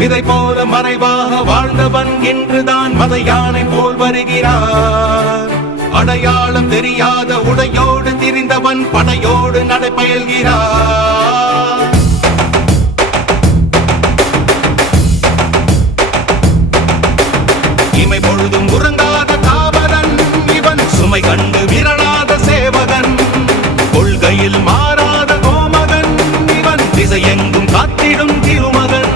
விதை போல மறைவாக வாழ்ந்தவன் இன்றுதான் மத யானை போல் வருகிறார். அடையாளம் தெரியாத உடையோடு திரிந்தவன் படையோடு நடைபயல்கிறார். இமை பொழுதும் உறங்காத காவலன் இவன், சுமை கண்டு விரலாத சேவகன், கொள்கையில் மாறாத கோமகன் இவன், திசையெங்கும் காத்திடும் திருமகன்.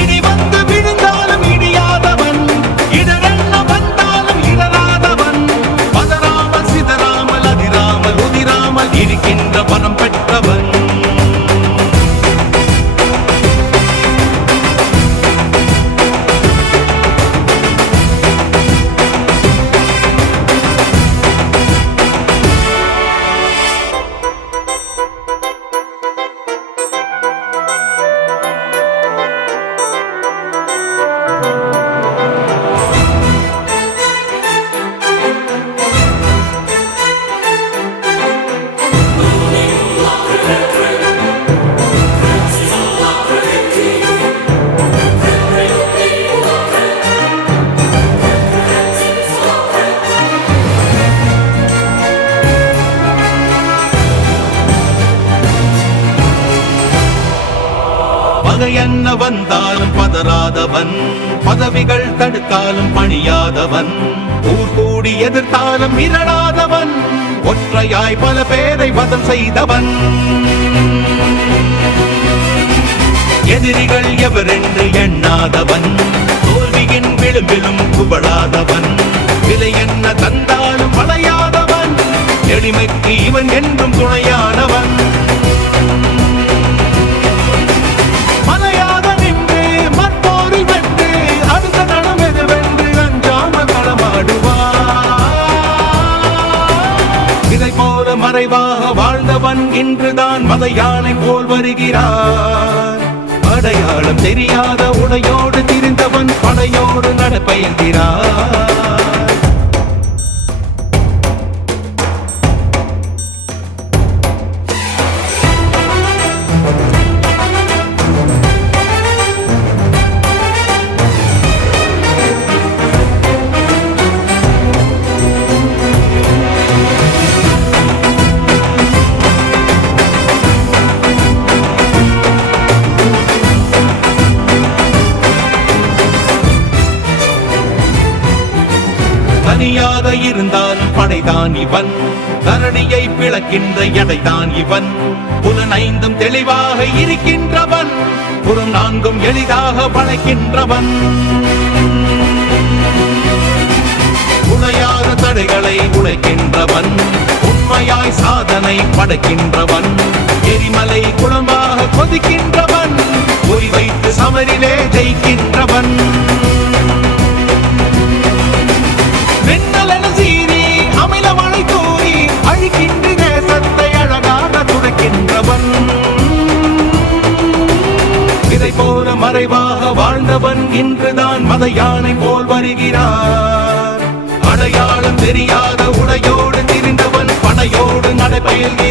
இனி வந்து விழுந்தாலும் இடியாதவன், இடரென்ன வந்தாலும் இடராதவன், பதறாமல் சிதறாமல் அதிராமல் உதிராமல் இருக்கின்ற பணம் பெற்றவன். என்ன வந்தாலும் பதறாதவன், பதவிகள் தடுத்தாலும் பணியாதவன், ஊர் கூடி எதிர்த்தாலும் மிரளாதவன், ஒற்றையாய் பல பேரை வதம் செய்தவன். எதிரிகள் எவரென்று எண்ணாதவன், தோல்வியின் விளிம்பிலும் குவளாதவன், விலை என்ன தந்தாலும் வளையாதவன், எளிமைக்கு இவன் என்றும் துணையானவன். மறைவாக வாழ்ந்தவன் இன்றுதான் மத யானை போல் வருகிறார். அடையாளம் தெரியாத உடையோடு திரிந்தவன் படையோடு நடைபயல்கிறார். தனியாக இருந்தாலும் படைதான் இவன், தரணியை பிளக்கின்ற எடைதான் இவன், புலனைந்தும் தெளிவாக இருக்கின்றவன், புறம் நான்கும் எளிதாக வளைக்கின்றவன். உடையாத தடைகளை உடைக்கின்றவன், உண்மையாய் சாதனை படைக்கின்றவன், எரிமலை குளமாக கொதிக்கின்றவன், குறி வைத்து சமரிலே ஜெயிக்கின்றவன். மறைவாக வாழ்ந்தவன் இன்றுதான் மத யானை போல் வருகிறார். அடையாளம் தெரியாத உடையோடு திரிந்தவன் படையோடு நடைபயல்கிறார்.